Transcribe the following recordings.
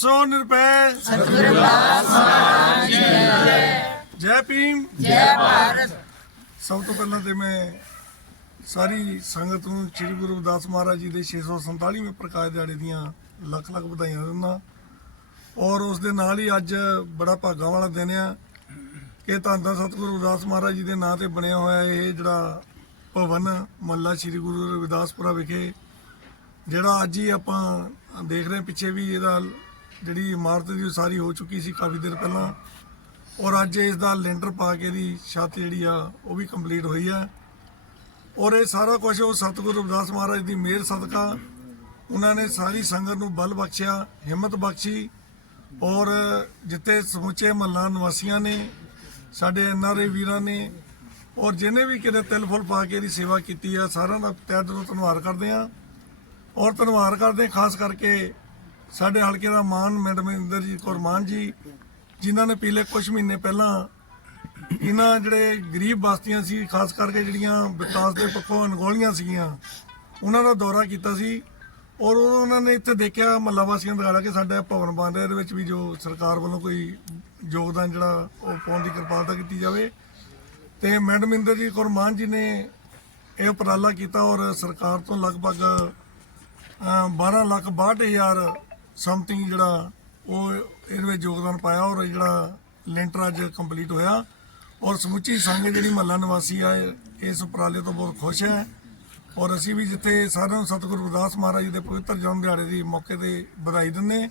ਸੋ ਨਿਰਭੈ। ਜੈ ਭੀਮ। ਜੈ ਭਾਰਤ। ਸਭ ਤੋਂ ਪਹਿਲਾਂ ਤੇ ਮੈਂ ਸਾਰੀ ਸੰਗਤ ਨੂੰ ਸ੍ਰੀ ਗੁਰੂ ਰਵਿਦਾਸ ਮਹਾਰਾਜ ਜੀ ਦੇ 647ਵੇਂ ਪ੍ਰਕਾਸ਼ ਦਿਹਾੜੇ ਦੀਆਂ ਲੱਖ ਲੱਖ ਵਧਾਈਆਂ ਦਿੰਦਾ। ਔਰ ਉਸ ਦੇ ਨਾਲ ਹੀ ਅੱਜ ਬੜਾ ਭਾਗਾਂ ਵਾਲਾ ਦਿਨ ਆ। ਕਿ ਧੰਨ ਧੰਨ ਸਤਿਗੁਰੂ ਰਵਿਦਾਸ ਮਹਾਰਾਜ ਜੀ ਦੇ ਨਾਂ ਤੇ ਬਣਿਆ ਹੋਇਆ ਇਹ ਜਿਹੜਾ ਭਵਨ ਮੱਲਾ ਸ੍ਰੀ ਗੁਰੂ ਰਵਿਦਾਸਪੁਰਾ ਵਿਖੇ ਜਿਹੜਾ ਅੱਜ ਹੀ ਆਪਾਂ ਦੇਖ ਰਹੇ ਪਿੱਛੇ ਵੀ ਇਹਦਾ ਜਿਹੜੀ ਇਮਾਰਤ ਦੀ ਉਸਾਰੀ ਹੋ ਚੁੱਕੀ ਸੀ ਕਾਫੀ ਦਿਨ ਪਹਿਲਾਂ, ਔਰ ਅੱਜ ਇਸ ਦਾ ਲੈਂਟਰ ਪਾ ਕੇ ਦੀ ਛੱਤ ਜਿਹੜੀ ਆ, ਉਹ ਵੀ ਕੰਪਲੀਟ ਹੋਈ ਹੈ ਔਰ ਇਹ ਸਾਰਾ ਕੁਝ ਉਹ ਸਤਿਗੁਰੂ ਰਵਿਦਾਸ ਮਹਾਰਾਜ ਦੀ ਮਿਹਰ ਸਦਕਾ ਉਹਨਾਂ ਨੇ ਸਾਰੀ ਸੰਗਤ ਨੂੰ ਬਲ ਬਖਸ਼ਿਆ, ਹਿੰਮਤ ਬਖਸ਼ੀ, ਔਰ ਜਿੱਥੇ ਸਮੁੱਚੇ ਮਹੱਲਾ ਨਿਵਾਸੀਆਂ ਨੇ, ਸਾਡੇ ਐਨਆਰਏ ਵੀਰਾਂ ਨੇ, ਔਰ ਜਿਹਨੇ ਵੀ ਕਿਤੇ ਤਿਲ ਫੁੱਲ ਪਾ ਕੇ ਇਹਦੀ ਸੇਵਾ ਕੀਤੀ ਆ, ਸਾਰਿਆਂ ਦਾ ਤਹਿ ਦਿਲੋਂ ਧੰਨਵਾਦ ਕਰਦੇ ਆ ਔਰ ਧੰਨਵਾਦ ਕਰਦੇ ਹਾਂ ਖਾਸ ਕਰਕੇ ਸਾਡੇ ਹਲਕੇ ਦਾ ਮਾਨ ਮੈਡਮ ਇੰਦਰਜੀਤ ਕੌਰ ਮਾਨ ਜੀ, ਜਿਨ੍ਹਾਂ ਨੇ ਪਿਛਲੇ ਕੁਝ ਮਹੀਨੇ ਪਹਿਲਾਂ ਇਹਨਾਂ ਜਿਹੜੇ ਗਰੀਬ ਬਸਤੀਆਂ ਸੀ, ਖਾਸ ਕਰਕੇ ਜਿਹੜੀਆਂ ਵਿਕਾਸ ਦੇ ਪੱਖੋਂ ਅਣਗੌਲੀਆਂ ਸੀਗੀਆਂ, ਉਹਨਾਂ ਦਾ ਦੌਰਾ ਕੀਤਾ ਸੀ ਔਰ ਉਹਨਾਂ ਨੇ ਇੱਥੇ ਦੇਖਿਆ ਮਹੱਲਾ ਵਾਸੀਆਂ ਦਾ ਕਿ ਸਾਡਾ ਭਵਨ ਬਣ ਰਿਹਾ, ਇਹਦੇ ਵਿੱਚ ਵੀ ਜੋ ਸਰਕਾਰ ਵੱਲੋਂ ਕੋਈ ਯੋਗਦਾਨ ਜਿਹੜਾ ਉਹ ਪਾਉਣ ਦੀ ਕਿਰਪਾਲਤਾ ਕੀਤੀ ਜਾਵੇ। ਤੇ ਮੈਡਮ ਇੰਦਰਜੀਤ ਕੌਰ ਮਾਨ ਜੀ ਨੇ ਇਹ ਉਪਰਾਲਾ ਕੀਤਾ ਔਰ ਸਰਕਾਰ ਤੋਂ ਲਗਭਗ ਅਮ 12 ਲੱਖ 62 ਹਜ਼ਾਰ ਸਮਥਿੰਗ ਜਿਹੜਾ ਉਹ ਇਹਦੇ ਵਿੱਚ ਯੋਗਦਾਨ ਪਾਇਆ ਔਰ ਇਹ ਜਿਹੜਾ ਲੈਂਟਰ ਅੱਜ ਕੰਪਲੀਟ ਹੋਇਆ। ਔਰ ਸਮੁੱਚੀ ਸੰਘ ਜਿਹੜੀ ਮਹੱਲਾ ਨਿਵਾਸੀ ਆ, ਇਸ ਉਪਰਾਲੇ ਤੋਂ ਬਹੁਤ ਖੁਸ਼ ਹੈ। ਔਰ ਅਸੀਂ ਵੀ ਜਿੱਥੇ ਸਾਰਿਆਂ ਨੂੰ ਸਤਿਗੁਰੂ ਗੁਰਦਾਸ ਮਹਾਰਾਜ ਜੀ ਦੇ ਪਵਿੱਤਰ ਜਨਮ ਦਿਹਾੜੇ ਦੀ ਮੌਕੇ ਤੇ ਵਧਾਈ ਦਿੰਦੇ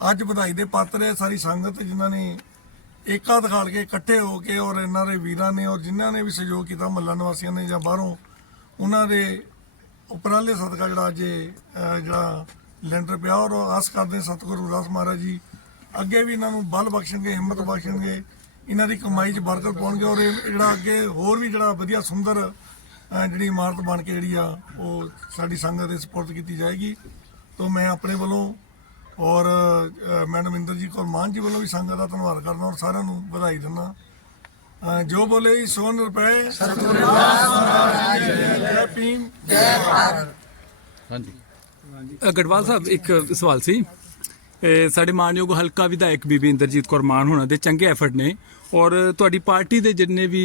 ਅੱਜ ਵਧਾਈ ਦੇ ਪਾਤਰ ਹੈ ਸਾਰੀ ਸੰਗਤ ਜਿਨ੍ਹਾਂ ਨੇ ਏਕਾ ਦਿਖਾਲ ਕੇ ਇਕੱਠੇ ਹੋ ਕੇ ਔਰ ਇਹਨਾਂ ਦੇ ਵੀਰਾਂ ਨੇ ਔਰ ਜਿਨ੍ਹਾਂ ਨੇ ਵੀ ਸਹਿਯੋਗ ਕੀਤਾ ਮਹੱਲਾ ਨਿਵਾਸੀਆਂ ਨੇ ਜਾਂ ਬਾਹਰੋਂ, ਉਹਨਾਂ ਦੇ ਉਪਰਾਲੇ ਸਦਕਾ ਜਿਹੜਾ ਅੱਜ ਜਿਹੜਾ ਲੈਂਟਰ ਪਿਆ ਔਰ ਆਸ ਕਰਦੇ ਹਾਂ ਸਤਿਗੁਰੂ ਰਵਿਦਾਸ ਮਹਾਰਾਜ ਜੀ ਅੱਗੇ ਵੀ ਇਹਨਾਂ ਨੂੰ ਬਲ ਬਖਸ਼ਣਗੇ ਹਿੰਮਤ ਬਖਸ਼ਣਗੇ ਇਹਨਾਂ ਦੀ ਕਮਾਈ 'ਚ ਬਰਕਤ ਪਾਉਣਗੇ ਔਰ ਇਹ ਜਿਹੜਾ ਅੱਗੇ ਹੋਰ ਵੀ ਜਿਹੜਾ ਵਧੀਆ ਸੁੰਦਰ ਜਿਹੜੀ ਇਮਾਰਤ ਬਣ ਕੇ ਜਿਹੜੀ ਆ ਉਹ ਸਾਡੀ ਸੰਗਤ ਦੇ ਸਪੋਰਟ ਕੀਤੀ ਜਾਏਗੀ। ਤੋਂ ਮੈਂ ਆਪਣੇ ਵੱਲੋਂ ਔਰ ਮੈਡਮ ਇੰਦਰਜੀਤ ਕੌਰ ਮਾਨ ਜੀ ਵੱਲੋਂ ਵੀ ਸੰਗਤ ਦਾ ਧੰਨਵਾਦ ਕਰਦਾ ਔਰ ਸਾਰਿਆਂ ਨੂੰ ਵਧਾਈ ਦਿੰਦਾ। ਜੋ ਬੋਲੇ ਸੋਨ ਰੁਪਏ। ਸਤਿਗੁਰੂ ਰਵਿਦਾਸ ਮਹਾਰਾਜ ਜੀ ਜੈ ਭੀਮ। ਹਾਂਜੀ। ਗੜਵਾਲ ਸਾਹਿਬ, ਇੱਕ ਸਵਾਲ ਸੀ। ਸਾਡੇ ਮਾਨਯੋਗ ਹਲਕਾ ਵਿਧਾਇਕ ਬੀਬੀ ਇੰਦਰਜੀਤ ਕੌਰ ਮਾਨ ਹੋਣਾ ਦੇ ਚੰਗੇ ਐਫਰਟ ਨੇ ਔਰ ਤੁਹਾਡੀ ਪਾਰਟੀ ਦੇ ਜਿੰਨੇ ਵੀ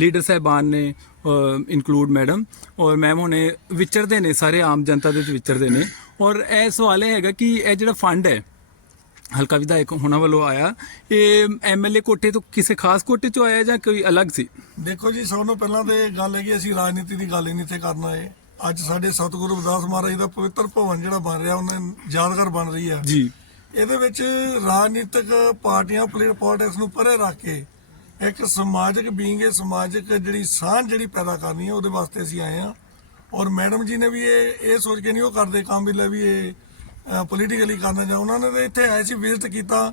ਲੀਡਰ ਸਾਹਿਬਾਨ ਨੇ ਇਨਕਲੂਡ ਮੈਡਮ ਔਰ ਮੈਮ ਹੁਣੇ ਵਿਚਰਦੇ ਨੇ, ਸਾਰੇ ਆਮ ਜਨਤਾ ਦੇ ਵਿੱਚ ਵਿਚਰਦੇ ਨੇ। ਔਰ ਇਹ ਸਵਾਲ ਇਹ ਹੈਗਾ ਕਿ ਇਹ ਜਿਹੜਾ ਫੰਡ ਹੈ, ਹਲਕਾ ਵਿਧਾਇਕ ਹੋਣਾ ਵੱਲੋਂ ਆਇਆ, ਇਹ ਐਮਐਲਏ ਕੋਟੇ ਤੋਂ ਕਿਸੇ ਖਾਸ ਕੋਟੇ ਚੋਂ ਆਇਆ ਜਾਂ ਕੋਈ ਅਲੱਗ ਸੀ? ਦੇਖੋ ਜੀ, ਸਭ ਤੋਂ ਪਹਿਲਾਂ ਤੇ ਇਹ ਗੱਲ ਹੈ ਕਿ ਅਸੀਂ ਰਾਜਨੀਤੀ ਦੀ ਗੱਲ ਹੀ ਨਹੀਂ ਇੱਥੇ ਕਰਨਾ ਹੈ ਅੱਜ ਸਾਡੇ ਸਤਿਗੁਰੂ ਰਵਿਦਾਸ ਮਹਾਰਾਜ ਦਾ ਪਵਿੱਤਰ ਭਵਨ ਜਿਹੜਾ ਬਣ ਰਿਹਾ ਉਹਨਾਂ ਯਾਦਗਾਰ ਬਣ ਰਹੀ ਹੈ। ਜੀ। ਇਹਦੇ ਵਿੱਚ ਰਾਜਨੀਤਿਕ ਪਾਰਟੀਆਂ ਪੋਲੀਟਿਕ ਪੋਲਿਟਿਕਸ ਨੂੰ ਪਰੇ ਰੱਖ ਕੇ ਇੱਕ ਸਮਾਜਿਕ ਬੀਇੰਗ ਹੈ ਸਮਾਜਿਕ ਜਿਹੜੀ ਸਾਂਝ ਜਿਹੜੀ ਪੈਦਾ ਕਰਨੀ ਹੈ ਉਹਦੇ ਵਾਸਤੇ ਅਸੀਂ ਆਏ ਹਾਂ। ਔਰ ਮੈਡਮ ਜੀ ਨੇ ਵੀ ਇਹ ਇਹ ਸੋਚ ਕੇ ਨਹੀਂ ਉਹ ਕਰਦੇ ਕੰਮ ਵੀ ਲੈ ਵੀ ਇਹ ਪੋਲੀਟੀਕਲੀ ਕਰਨਾ ਜਾਂ ਉਹਨਾਂ ਨੇ ਇੱਥੇ ਆਏ ਸੀ ਵਿਜ਼ਿਟ ਕੀਤਾ।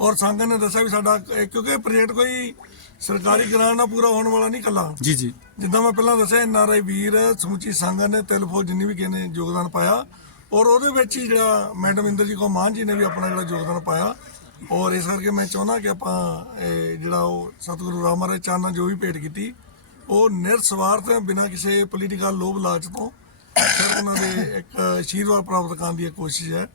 ਔਰ ਸੰਗਤ ਨੇ ਦੱਸਿਆ ਵੀ ਸਾਡਾ ਕਿਉਂਕਿ ਪ੍ਰੋਜੈਕਟ ਕੋਈ ਸਰਕਾਰੀ ਗ੍ਰਾਂਟ ਨਾਲ ਪੂਰਾ ਹੋਣ ਵਾਲਾ ਨਹੀਂ ਕੱਲਾ ਜੀ ਜੀ। ਜਿੱਦਾਂ ਮੈਂ ਪਹਿਲਾਂ ਦੱਸਿਆ ਐਨਆਰਆਈ ਵੀਰ ਸਮੁੱਚੀ ਸੰਗਤ ਨੇ ਤਿਲਫੋ ਜਿੰਨੀ ਵੀ ਕਿਸੇ ਨੇ ਯੋਗਦਾਨ ਪਾਇਆ ਔਰ ਉਹਦੇ ਵਿੱਚ ਹੀ ਜਿਹੜਾ ਮੈਡਮ ਇੰਦਰਜੀਤ ਕੌਰ ਮਾਨ ਜੀ ਨੇ ਵੀ ਆਪਣਾ ਜਿਹੜਾ ਯੋਗਦਾਨ ਪਾਇਆ ਔਰ ਇਸ ਕਰਕੇ ਮੈਂ ਚਾਹੁੰਦਾ ਕਿ ਆਪਾਂ ਇਹ ਜਿਹੜਾ ਉਹ ਸਤਿਗੁਰੂ ਰਾਮ ਮਹਾਰਾਜ ਚਾਨਣਾ ਜੋ ਵੀ ਭੇਟ ਕੀਤੀ ਉਹ ਨਿਰਸਵਾਰਥ ਬਿਨਾਂ ਕਿਸੇ ਪੋਲੀਟੀਕਲ ਲੋਭ ਲਾਲਚ ਤੋਂ। ਉਹਨਾਂ ਦੇ ਇੱਕ ਆਸ਼ੀਰਵਾਦ ਪ੍ਰਾਪਤ ਕਰਨ ਦੀ ਕੋਸ਼ਿਸ਼ ਹੈ।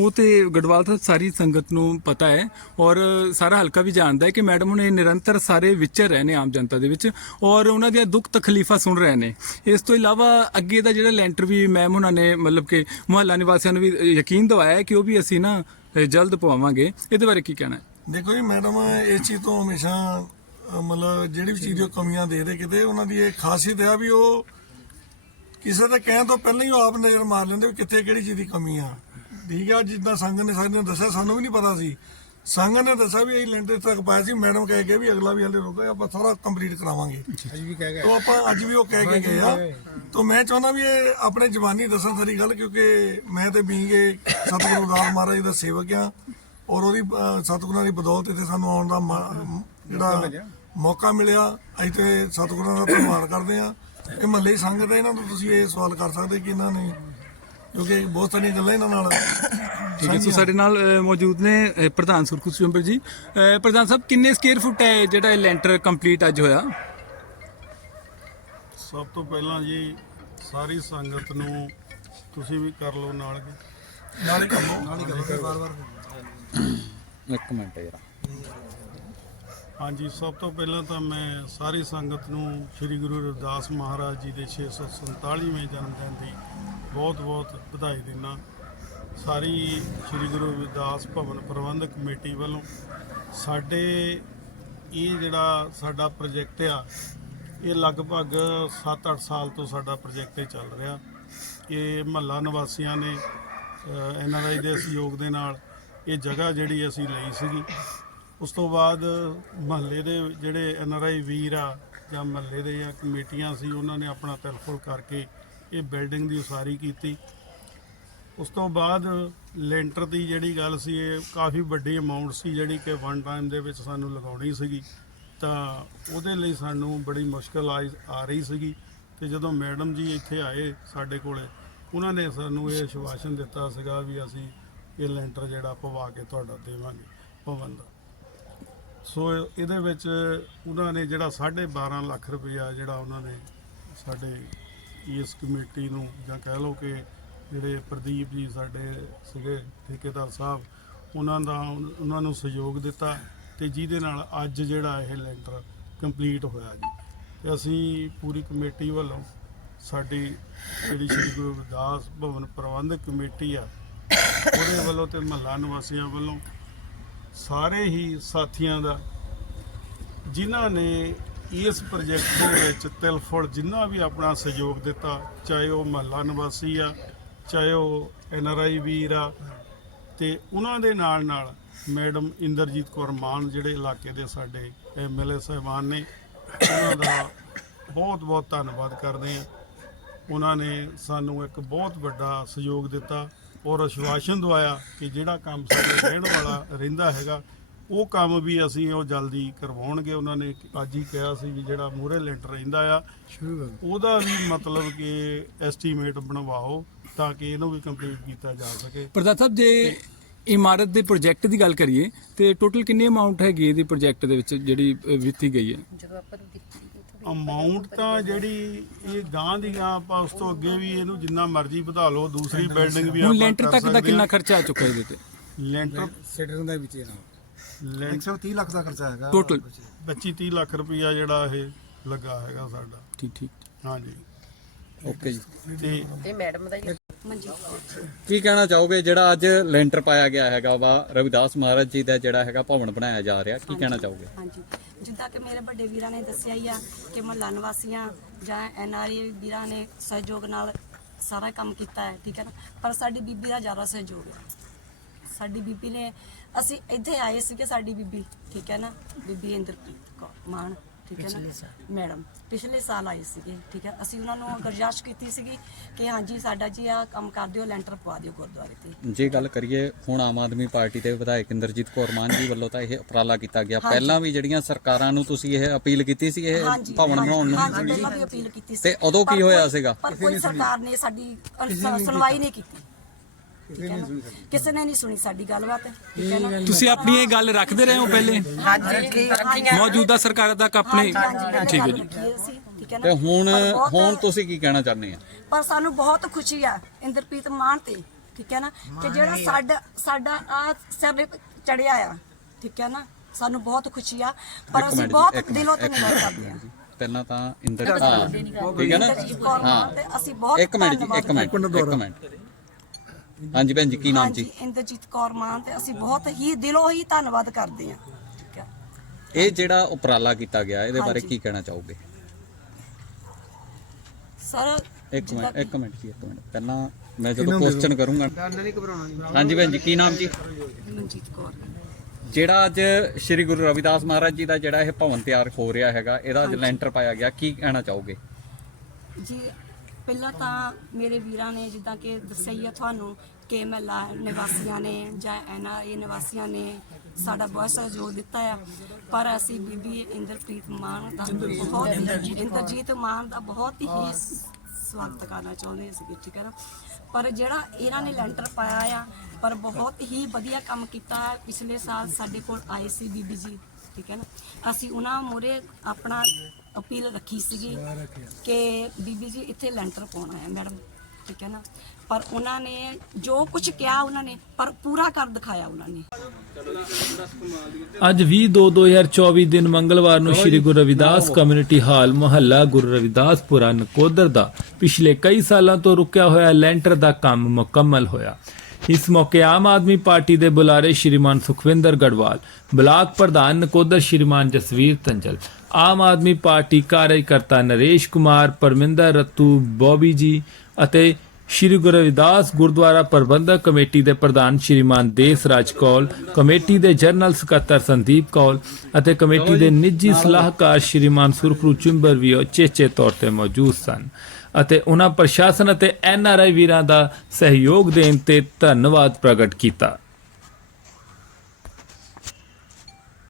ਉਹ ਤੇ ਗੜਵਾਲ ਸਾਹਿਬ ਸਾਰੀ ਸੰਗਤ ਨੂੰ ਪਤਾ ਹੈ ਔਰ ਸਾਰਾ ਹਲਕਾ ਵੀ ਜਾਣਦਾ ਹੈ ਕਿ ਮੈਡਮ ਹੁਣ ਇਹ ਨਿਰੰਤਰ ਸਾਰੇ ਵਿਚਰ ਰਹੇ ਨੇ ਆਮ ਜਨਤਾ ਦੇ ਵਿੱਚ ਔਰ ਉਹਨਾਂ ਦੀਆਂ ਦੁੱਖ ਤਕਲੀਫਾਂ ਸੁਣ ਰਹੇ ਨੇ। ਇਸ ਤੋਂ ਇਲਾਵਾ ਅੱਗੇ ਦਾ ਜਿਹੜਾ ਲੈਂਟਰ ਵੀ ਮੈਮ ਉਹਨਾਂ ਨੇ ਮਤਲਬ ਕਿ ਮੁਹੱਲਾ ਨਿਵਾਸੀਆਂ ਨੂੰ ਵੀ ਯਕੀਨ ਦਿਵਾਇਆ ਹੈ ਕਿ ਉਹ ਵੀ ਅਸੀਂ ਨਾ ਜਲਦ ਪਵਾਵਾਂਗੇ। ਇਹਦੇ ਬਾਰੇ ਕੀ ਕਹਿਣਾ ਹੈ? ਦੇਖੋ ਜੀ, ਮੈਡਮ, ਇਸ ਚੀਜ਼ ਤੋਂ ਹਮੇਸ਼ਾ ਮਤਲਬ ਜਿਹੜੀ ਵੀ ਚੀਜ਼ ਉਹ ਕਮੀਆਂ ਦੇ ਰਹੇ ਕਿਤੇ, ਉਹਨਾਂ ਦੀ ਇਹ ਖਾਸੀਅਤ ਹੈ ਵੀ ਉਹ ਕਿਸੇ ਦੇ ਕਹਿਣ ਤੋਂ ਪਹਿਲਾਂ ਹੀ ਉਹ ਆਪ ਨਜ਼ਰ ਮਾਰ ਲੈਂਦੇ ਵੀ ਕਿੱਥੇ ਕਿਹੜੀ ਚੀਜ਼ ਦੀ ਕਮੀ ਆ। ਠੀਕ ਆ ਜਿੱਦਾਂ ਸੰਗਤ ਨੇ ਸਾਨੂੰ ਦੱਸਿਆ ਸਾਨੂੰ ਵੀ ਨਹੀਂ ਪਤਾ ਸੀ। ਸੰਗਤ ਨੇ ਦੱਸਿਆ ਵੀ ਇਹ ਲੈਂਟਰ ਤੱਕ ਪਾਇਆ ਸੀ ਮੈਡਮ ਕਹਿ ਕੇ ਵੀ ਅਗਲਾ ਵੀ ਹਲੇ ਰੁਕੋ ਆਪਾਂ ਸਾਰਾ ਕੰਪਲੀਟ ਕਰਾਵਾਂਗੇ। ਅੱਜ ਵੀ ਕਹਿ ਗਏ ਤੋਂ ਆਪਾਂ ਅੱਜ ਵੀ ਉਹ ਕਹਿ ਕੇ ਗਏ ਆ। ਤੋਂ ਮੈਂ ਚਾਹੁੰਦਾ ਵੀ ਇਹ ਆਪਣੇ ਜ਼ਬਾਨੀ ਦੱਸਣ ਸਾਰੀ ਗੱਲ ਕਿਉਂਕਿ ਮੈਂ ਤੇ ਬੀਂਗੇ ਸਤਿਗੁਰੂ ਦਾਸ ਮਹਾਰਾਜ ਦਾ ਸੇਵਕ ਆ ਔਰ ਉਹਦੀ ਸਤਿਗੁਰਾਂ ਦੀ ਬਦੌਲਤ ਇੱਥੇ ਸਾਨੂੰ ਆਉਣ ਦਾ ਜਿਹੜਾ ਮੌਕਾ ਮਿਲਿਆ। ਅਸੀਂ ਤੇ ਸਤਿਗੁਰਾਂ ਦਾ ਧੰਨਵਾਦ ਕਰਦੇ ਆ। ਇਹ ਮਹੱਲੇ ਦੀ ਸੰਗਤ ਹੈ ਇਹਨਾਂ ਤੋਂ ਤੁਸੀਂ ਇਹ ਸਵਾਲ ਕਰ ਸਕਦੇ ਕਿ ਇਹਨਾਂ ਨੇ ਕਿਉਂਕਿ ਬਹੁਤ ਸਾਰੀਆਂ ਗੱਲਾਂ ਇਹਨਾਂ ਨਾਲ। ਠੀਕ ਹੈ ਸੋ ਸਾਡੇ ਨਾਲ ਅ, ਮੌਜੂਦ ਨੇ ਅ, ਪ੍ਰਧਾਨ ਸੁਰਖੂ ਚੰਬਰ ਜੀ। ਅ, ਪ੍ਰਧਾਨ ਸਾਹਿਬ ਕਿੰਨੇ ਸਕੁਅਰ ਫੁੱਟ ਹੈ ਜਿਹੜਾ ਇਹ ਲੈਂਟਰ ਕੰਪਲੀਟ ਅੱਜ ਹੋਇਆ? ਸਭ ਤੋਂ ਪਹਿਲਾਂ ਜੀ ਸਾਰੀ ਸੰਗਤ ਨੂੰ ਤੁਸੀਂ ਵੀ ਕਰ ਲਓ ਨਾਲ ਕੇ ਨਾਲ ਹੀ ਕਰ ਲਓ। ਨਾਲ ਹੀ ਕਰ ਵਾਰ-ਵਾਰ ਇੱਕ ਮਿੰਟ ਯਾਰ। ਹਾਂਜੀ ਸਭ ਤੋਂ ਪਹਿਲਾਂ ਤਾਂ ਮੈਂ ਸਾਰੀ ਸੰਗਤ ਨੂੰ ਸ੍ਰੀ ਗੁਰੂ ਰਵਿਦਾਸ ਮਹਾਰਾਜ ਜੀ ਦੇ 647ਵੇਂ ਜਨਮ ਦਿਨ ਦੀ ਬਹੁਤ-ਬਹੁਤ ਵਧਾਈ ਦਿੰਦਾ। ਸਾਰੀ ਸ੍ਰੀ ਗੁਰੂ ਰਵਿਦਾਸ ਭਵਨ ਪ੍ਰਬੰਧਕ ਕਮੇਟੀ ਵੱਲੋਂ ਸਾਡੇ ਇਹ ਜਿਹੜਾ ਸਾਡਾ ਪ੍ਰੋਜੈਕਟ ਆ, ਇਹ ਲਗਭਗ 7-8 ਸਾਲ ਤੋਂ ਸਾਡਾ ਪ੍ਰੋਜੈਕਟ ਚੱਲ ਰਿਹਾ। ਇਹ ਮਹੱਲਾ ਨਿਵਾਸੀਆਂ ਨੇ ਐਨਆਰਆਈ ਦੇ ਸਹਿਯੋਗ ਦੇ ਨਾਲ ਇਹ ਜਗ੍ਹਾ ਜਿਹੜੀ ਅਸੀਂ ਲਈ ਸੀਗੀ। ਉਸ ਤੋਂ ਬਾਅਦ ਮਹੱਲੇ ਦੇ ਜਿਹੜੇ ਐਨਆਰਆਈ ਵੀਰ ਆ ਜਾਂ ਮਹੱਲੇ ਦੇ ਜਾਂ ਕਮੇਟੀਆਂ ਸੀ, ਉਹਨਾਂ ਨੇ ਆਪਣਾ ਤਿਲਫੁਲ ਕਰਕੇ ਇਹ ਬਿਲਡਿੰਗ ਦੀ ਉਸਾਰੀ ਕੀਤੀ। ਉਸ ਤੋਂ ਬਾਅਦ ਲੈਂਟਰ ਦੀ ਜਿਹੜੀ ਗੱਲ ਸੀ, ਇਹ ਕਾਫੀ ਵੱਡੀ ਅਮਾਉਂਟ ਸੀ ਜਿਹੜੀ ਕਿ ਵਨ ਟਾਈਮ ਦੇ ਵਿੱਚ ਸਾਨੂੰ ਲਗਾਉਣੀ ਸੀਗੀ। ਤਾਂ ਉਹਦੇ ਲਈ ਸਾਨੂੰ ਬੜੀ ਮੁਸ਼ਕਲ ਆਈ, ਆ ਰਹੀ ਸੀਗੀ। ਤੇ ਜਦੋਂ ਮੈਡਮ ਜੀ ਇੱਥੇ ਆਏ ਸਾਡੇ ਕੋਲੇ, ਉਹਨਾਂ ਨੇ ਸਾਨੂੰ ਇਹ ਆਸ਼ਵਾਸਨ ਦਿੱਤਾ ਸੀਗਾ ਵੀ ਅਸੀਂ ਇਹ ਲੈਂਟਰ ਜਿਹੜਾ ਪਵਾ ਕੇ ਤੁਹਾਡਾ ਦੇਵਾਂਗੇ, ਭਵਨ ਦਾ। ਸੋ ਇਹਦੇ ਵਿੱਚ ਉਹਨਾਂ ਨੇ ਜਿਹੜਾ 12.5 ਲੱਖ ਰੁਪਇਆ ਜਿਹੜਾ ਉਹਨਾਂ ਨੇ ਸਾਡੇ ਇਸ ਕਮੇਟੀ ਨੂੰ ਜਾਂ ਕਹਿ ਲਓ ਕਿ ਜਿਹੜੇ ਪ੍ਰਦੀਪ ਜੀ ਸਾਡੇ ਸੀਗੇ ਠੇਕੇਦਾਰ ਸਾਹਿਬ, ਉਹਨਾਂ ਦਾ ਉਹਨਾਂ ਨੂੰ ਸਹਿਯੋਗ ਦਿੱਤਾ ਤੇ ਜਿਹਦੇ ਨਾਲ ਅੱਜ ਜਿਹੜਾ ਇਹ ਲੈਂਟਰ ਕੰਪਲੀਟ ਹੋਇਆ ਜੀ। ਤੇ ਅਸੀਂ ਪੂਰੀ ਕਮੇਟੀ ਵੱਲੋਂ ਸਾਡੀ ਜਿਹੜੀ ਸ੍ਰੀ ਗੁਰੂ ਰਵਿਦਾਸ ਭਵਨ ਪ੍ਰਬੰਧਕ ਕਮੇਟੀ ਆ, ਉਹਦੇ ਵੱਲੋਂ ਤੇ ਮਹੱਲਾ ਨਿਵਾਸੀਆਂ ਵੱਲੋਂ ਸਾਰੇ ਹੀ ਸਾਥੀਆਂ ਦਾ, ਜਿਨ੍ਹਾਂ ਨੇ ਇਸ ਪ੍ਰੋਜੈਕਟ ਦੇ ਵਿੱਚ ਤਿਲਫੁਲ ਜਿੰਨਾ ਵੀ ਆਪਣਾ ਸਹਿਯੋਗ ਦਿੱਤਾ, ਚਾਹੇ ਉਹ ਮਹੱਲਾ ਨਿਵਾਸੀ ਆ, ਚਾਹੇ ਉਹ ਐੱਨ ਆਰ ਆਈ ਵੀਰ ਆ, ਤੇ ਉਹਨਾਂ ਦੇ ਨਾਲ ਨਾਲ ਮੈਡਮ ਇੰਦਰਜੀਤ ਕੌਰ ਮਾਨ ਜਿਹੜੇ ਇਲਾਕੇ ਦੇ ਸਾਡੇ ਐਮਐਲਏ ਸਾਹਿਬਾਨ ਨੇ, ਉਹਨਾਂ ਦਾ ਬਹੁਤ ਬਹੁਤ ਧੰਨਵਾਦ ਕਰਦੇ ਆ ਉਹਨਾਂ ਨੇ ਸਾਨੂੰ ਇੱਕ ਬਹੁਤ ਵੱਡਾ ਸਹਿਯੋਗ ਦਿੱਤਾ ਔਰ ਅਸ਼ਵਾਸਨ ਦਵਾਇਆ ਕਿ ਜਿਹੜਾ ਕੰਮ ਸਾਡੇ ਰਹਿਣ ਵਾਲਾ ਰਹਿੰਦਾ ਹੈਗਾ ਉਹ ਕੰਮ ਵੀ ਅਸੀਂ ਉਹ ਜਲਦੀ ਕਰਵਾਉਣਗੇ ਉਹਨਾਂ ਨੇ ਅੱਜ ਹੀ ਕਿਹਾ ਸੀ ਵੀ ਜਿਹੜਾ ਮੂਹਰੇ ਲੈਂਟਰ ਰਹਿੰਦਾ ਆ ਉਹਦਾ ਵੀ ਮਤਲਬ ਕਿ ਐਸਟੀਮੇਟ ਬਣਵਾਓ ਤਾਂ ਕਿ ਇਹਨੂੰ ਵੀ ਕੰਪਲੀਟ ਕੀਤਾ ਜਾ ਸਕੇ। ਪ੍ਰਧਾਨ ਸਾਹਿਬ ਜੇ ਇਮਾਰਤ ਦੇ ਪ੍ਰੋਜੈਕਟ ਦੀ ਗੱਲ ਕਰੀਏ ਤੇ ਟੋਟਲ ਕਿੰਨੀ ਅਮਾਉਂਟ ਹੈਗੀ ਇਹਦੀ ਪ੍ਰੋਜੈਕਟ ਦੇ ਵਿੱਚ ਜਿਹੜੀ ਵਿੱਤੀ ਗਈ ਹੈ? ਅਮਾਉਂਟ ਤਾਂ ਜਿਹੜੀ ਇਹ ਗਾਂ ਦੀ ਗਾਂ ਆਪਾਂ ਉਸ ਤੋਂ ਅੱਗੇ ਵੀ ਇਹਨੂੰ ਜਿੰਨਾ ਮਰਜ਼ੀ ਵਧਾ ਲਓ ਦੂਸਰੀ ਬਿਲਡਿੰਗ ਵੀ ਹੁਣ ਆਪਾਂ ਲੈਂਟਰ ਤੱਕ ਦਾ ਕਿੰਨਾ। ਖਰਚਾ ਆ ਚੁੱਕਾ ਇਹਦੇ ਤੇ? ਲੈਂਟਰ ਸੈਟਰ ਦਾ ਵਿੱਚ ਨਾ ਲੈਂਟਰ 130 ਲੱਖ ਦਾ ਖਰਚਾ ਹੈਗਾ। Total? 25 30 ਲੱਖ ਰੁਪਈਆ ਜਿਹੜਾ ਇਹ ਲੱਗਾ ਹੈਗਾ ਸਾਡਾ। ਠੀਕ ਠੀਕ। ਹਾਂਜੀ। ਓਕੇ ਜੀ। ਤੇ ਤੇ ਮੈਡਮ ਦਾ ਹੀ ਕੀ ਕਹਿਣਾ ਚਾਹੋਗੇ ਜਿਹੜਾ ਅੱਜ ਲੈਂਟਰ ਪਾਇਆ ਗਿਆ ਹੈਗਾ ਵਾ ਰਵਿਦਾਸ ਮਹਾਰਾਜ ਜੀ ਦਾ ਜਿਹੜਾ ਹੈਗਾ ਭਵਨ ਬਣਾਇਆ ਜਾ ਰਿਹਾ ਕੀ ਕਹਿਣਾ ਚਾਹੋਗੇ? ਹਾਂਜੀ। ਜਿੱਦਾਂ ਕਿ ਮੇਰੇ ਵੱਡੇ ਵੀਰਾਂ ਨੇ ਦੱਸਿਆ ਹੀ ਆ ਕਿ ਮਹੱਲਾ ਨਿਵਾਸੀਆਂ ਜਾਂ ਐਨਆਰਆਈ ਵੀਰਾਂ ਨੇ ਸਹਿਯੋਗ ਨਾਲ ਸਾਰਾ ਕੰਮ ਕੀਤਾ ਹੈ ਠੀਕ ਹੈ ਨਾ? ਪਰ ਸਾਡੀ ਬੀਬੀ ਦਾ ਜ਼ਿਆਦਾ ਸਹਿਯੋਗ ਹੈ। ਸਾਡੀ ਬੀਬੀ ਨੇ ਅਸੀਂ ਇੱਥੇ ਆਏ ਸੀ ਕਿ ਸਾਡੀ ਬੀਬੀ ਠੀਕ ਹੈ ਨਾ? ਬੀਬੀ ਇੰਦਰਪ੍ਰੀਤ ਕੌਰ ਮਾਨ ਠੀਕ ਹੈ ਨਾ? ਮੈਡਮ ਪਿਛਲੇ ਸਾਲ ਆਏ ਸੀਗੇ ਠੀਕ ਹੈ? ਅਸੀਂ ਉਹਨਾਂ ਨੂੰ ਗੁਰਜਾਸ਼ ਕੀਤੀ ਸੀਗੀ ਕਿ ਹਾਂਜੀ ਸਾਡਾ ਜੀ ਆ ਕੰਮ ਕਰ ਦਿਓ ਲੈਂਟਰ ਪਵਾ ਦਿਓ ਗੁਰਦੁਆਰੇ ਤੇ। ਜੇ ਗੱਲ ਕਰੀਏ ਹੁਣ ਆਮ ਆਦਮੀ ਪਾਰਟੀ ਦੇ ਵਿਧਾਇਕ ਇੰਦਰਜੀਤ ਕੌਰ ਮਾਨ ਜੀ ਵੱਲੋਂ ਤਾਂ ਇਹ ਉਪਰਾਲਾ ਕੀਤਾ ਗਿਆ। ਪਹਿਲਾਂ ਵੀ ਜਿਹੜੀਆਂ ਸਰਕਾਰਾਂ ਨੂੰ ਤੁਸੀਂ ਇਹ ਅਪੀਲ ਕੀਤੀ ਸੀ ਇਹ ਹਾਂਜੀ ਭਵਨ ਹਾਂਜੀ, ਬਣਾਉਣ ਨੂੰ? ਹਾਂਜੀ ਪਹਿਲਾਂ ਵੀ ਅਪੀਲ ਕੀਤੀ ਸੀ। ਤੇ ਉਦੋਂ ਕੀ ਪਰ ਹੋਇਆ ਕੋਈ- ਸੀਗਾ? ਪਰ ਕੋਈ ਸਰਕਾਰ ਨੇ ਸਾਡੀ ਸੁਣਵਾਈ ਨਹੀਂ ਕੀਤੀ। ਠੀਕ ਹੈ ਨਾ? ਕਿਸੇ ਨੇ ਨਹੀਂ ਸੁਣੀ ਸਾਡੀ ਗੱਲਬਾਤ। ਠੀਕ ਹੈ ਨਾ? ਤੁਸੀਂ ਆਪਣੀ ਇਹ ਗੱਲ ਰੱਖਦੇ ਰਹੇ ਹੋ ਪਹਿਲੇ? ਹਾਂਜੀ। ਮੌਜੂਦਾ ਸਰਕਾਰਾਂ ਤੱਕ ਆਪਣੀ ਠੀਕ ਹੈ ਜੀ। ਠੀਕ ਹੈ ਨਾ? ਤੇ ਹੁਣ ਪਰ ਬਹੁਤ- ਹੁਣ ਤੁਸੀਂ ਕੀ ਕਹਿਣਾ ਚਾਹੁੰਦੇ ਆ ਪਰ ਸਾਨੂੰ ਬਹੁਤ ਖੁਸ਼ੀ ਆ ਇੰਦਰਪ੍ਰੀਤ ਮਾਨ ਤੇ ਠੀਕ ਹੈ ਨਾ? ਕਿ ਜਿਹੜਾ ਸਾਡਾ ਸਾਡਾ ਆ ਸਿਰ ਚੜਿਆ ਆ ਠੀਕ ਹੈ ਨਾ? ਸਾਨੂੰ ਬਹੁਤ ਖੁਸ਼ੀ ਆ ਪਰ ਅਸੀਂ ਬਹੁਤ ਦਿਲੋਂ ਧੰਨਵਾਦ ਇੱਕ ਕਰਦੇ ਆ। ਪਹਿਲਾਂ ਤਾਂ ਇੰਦਰ ਹਾਂ ਠੀਕ ਹੈ ਨਾ ਤੇ ਇੱਕ ਮਿੰਟ ਜੀ ਇੱਕ ਮਿੰਟ ਇੱਕ ਮਿੰਟ। ਹਾਂਜੀ ਭੈਣ ਜੀ ਕੀ ਨਾਮ ਜੀ? ਹਾਂਜੀ ਇੰਦਰਜੀਤ ਕੌਰ ਮਾਨ ਤੇ ਅਸੀਂ ਬਹੁਤ ਹੀ ਦਿਲੋਂ ਹੀ ਧੰਨਵਾਦ ਕਰਦੇ ਹਾਂ। ਠੀਕ ਹੈ। ਇਹ ਜਿਹੜਾ ਉਪਰਾਲਾ ਕੀਤਾ ਗਿਆ ਇਹਦੇ ਬਾਰੇ ਹਾਂਜੀ। ਕੀ ਕਹਿਣਾ ਚਾਹੋਗੇ? ਸਰ ਇੱਕ ਮਿੰਟ ਇੱਕ ਮਿੰਟ ਜੀ ਇੱਕ ਮਿੰਟ। ਪਹਿਲਾਂ ਮੈਂ ਜਦੋਂ ਕੁਐਸਚਨ ਕਰੂੰਗਾ। ਹਾਂਜੀ ਭੈਣ ਜੀ ਕੀ ਨਾਮ ਜੀ? ਮਨਜੀਤ ਕੌਰ। ਜਿਹੜਾ ਅੱਜ ਸ੍ਰੀ ਗੁਰੂ ਰਵਿਦਾਸ ਮਹਾਰਾਜ ਜੀ ਦਾ ਜਿਹੜਾ ਇਹ ਭਵਨ ਤਿਆਰ ਹੋ ਰਿਹਾ ਹੈਗਾ ਇਹਦਾ ਅੱਜ ਲੈਂਟਰ ਪਾਇਆ ਗਿਆ ਕੀ ਕਹਿਣਾ ਚਾਹੋਗੇ? ਜੀ ਪਹਿਲਾਂ ਤਾਂ ਮੇਰੇ ਵੀਰਾਂ ਨੇ ਜਿੱਦਾਂ ਕਿ ਦੱਸਿਆ ਹੀ ਆ ਤੁਹਾਨੂੰ ਕਿ ਮਹੱਲਾ ਨਿਵਾਸੀਆਂ ਨੇ ਜਾਂ ਐਨਆਰਏ ਨਿਵਾਸੀਆਂ ਨੇ ਸਾਡਾ ਬਹੁਤ ਸਹਿਯੋਗ ਦਿੱਤਾ ਆ। ਪਰ ਅਸੀਂ ਬੀਬੀ ਇੰਦਰਪ੍ਰੀਤ ਮਾਨ ਦਾ ਬਹੁਤ ਹੀ ਇੰਦਰਜੀਤ ਮਾਨ ਦਾ ਬਹੁਤ ਹੀ ਸਵਾਗਤ ਕਰਨਾ ਚਾਹੁੰਦੇ ਸੀ ਠੀਕ ਹੈ ਨਾ? ਪਰ ਜਿਹੜਾ ਇਹਨਾਂ ਨੇ ਲੈਂਟਰ ਪਾਇਆ ਆ, ਪਰ ਬਹੁਤ ਹੀ ਵਧੀਆ ਕੰਮ ਕੀਤਾ ਹੈ। ਪਿਛਲੇ ਸਾਲ ਸਾਡੇ ਕੋਲ ਆਏ ਸੀ ਬੀਬੀ ਜੀ, ਠੀਕ ਹੈ ਨਾ? ਅਸੀਂ ਉਹਨਾਂ ਮੂਹਰੇ ਆਪਣਾ ਅਪੀਲ ਰੱਖੀ ਸੀਗੀ ਕਿ ਬੀਬੀ ਜੀ ਇੱਥੇ ਲੈਂਟਰ ਪਾਉਣਾ ਹੈ ਮੈਡਮ ਠੀਕ ਹੈ ਨਾ? ਪਰ ਉਹਨਾਂ ਨੇ ਜੋ ਕੁਝ ਕਿਹਾ ਉਹਨਾਂ ਨੇ ਪਰ ਪੂਰਾ ਕਰ ਦਿਖਾਇਆ ਉਹਨਾਂ ਨੇ। ਅੱਜ 20/2/2024 ਦਿਨ ਮੰਗਲਵਾਰ ਨੂੰ ਸ੍ਰੀ ਗੁਰੂ ਰਵਿਦਾਸ ਕਮਿਊਨਿਟੀ ਹਾਲ ਮੁਹੱਲਾ ਗੁਰੂ ਰਵਿਦਾਸਪੁਰਾ ਨਕੋਦਰ ਦਾ ਪਿਛਲੇ ਕਈ ਸਾਲਾਂ ਤੋਂ ਰੁਕਿਆ ਹੋਇਆ ਲੈਂਟਰ ਦਾ ਕੰਮ ਮੁਕੰਮਲ ਹੋਇਆ। ਇਸ ਮੌਕੇ ਆਮ ਆਦਮੀ ਪਾਰਟੀ ਦੇ ਬੁਲਾਰੇ ਸ਼੍ਰੀਮਾਨ ਸੁਖਵਿੰਦਰ ਗੜਵਾਲ ਬਲਾਕ ਪ੍ਰਧਾਨ ਨਕੋਦਰ ਸ਼੍ਰੀਮਾਨ ਜਸਵੀਰ ਤੰਜਲ ਆਮ ਆਦਮੀ ਪਾਰਟੀ ਕਾਰਜਕਰਤਾ ਨਰੇਸ਼ ਕੁਮਾਰ, ਪਰਮਿੰਦਰ ਰਤੂ, ਬੋਬੀ ਜੀ ਅਤੇ ਸ਼੍ਰੀ ਗੁਰੂ ਰਵਿਦਾਸ ਗੁਰਦੁਆਰਾ ਪ੍ਰਬੰਧਕ ਕਮੇਟੀ ਦੇ ਪ੍ਰਧਾਨ ਸ਼੍ਰੀਮਾਨ ਦੇਸ ਰਾਜ ਕੌਲ, ਕਮੇਟੀ ਦੇ ਜਨਰਲ ਸਕੱਤਰ ਸੰਦੀਪ ਕੌਲ ਅਤੇ ਕਮੇਟੀ ਦੇ ਨਿੱਜੀ ਸਲਾਹਕਾਰ ਸ਼੍ਰੀਮਾਨ ਸੁਰਖਰੂ ਚੁੰਬਰ ਵੀ ਉਚੇਚੇ ਤੌਰ ਤੇ ਮੌਜੂਦ ਸਨ ਅਤੇ ਉਹਨਾਂ ਪ੍ਰਸ਼ਾਸਨ ਅਤੇ ਐਨਆਰਆਈ ਵੀਰਾਂ ਦਾ ਸਹਿਯੋਗ ਦੇਣ ਤੇ ਧੰਨਵਾਦ ਪ੍ਰਗਟ ਕੀਤਾ।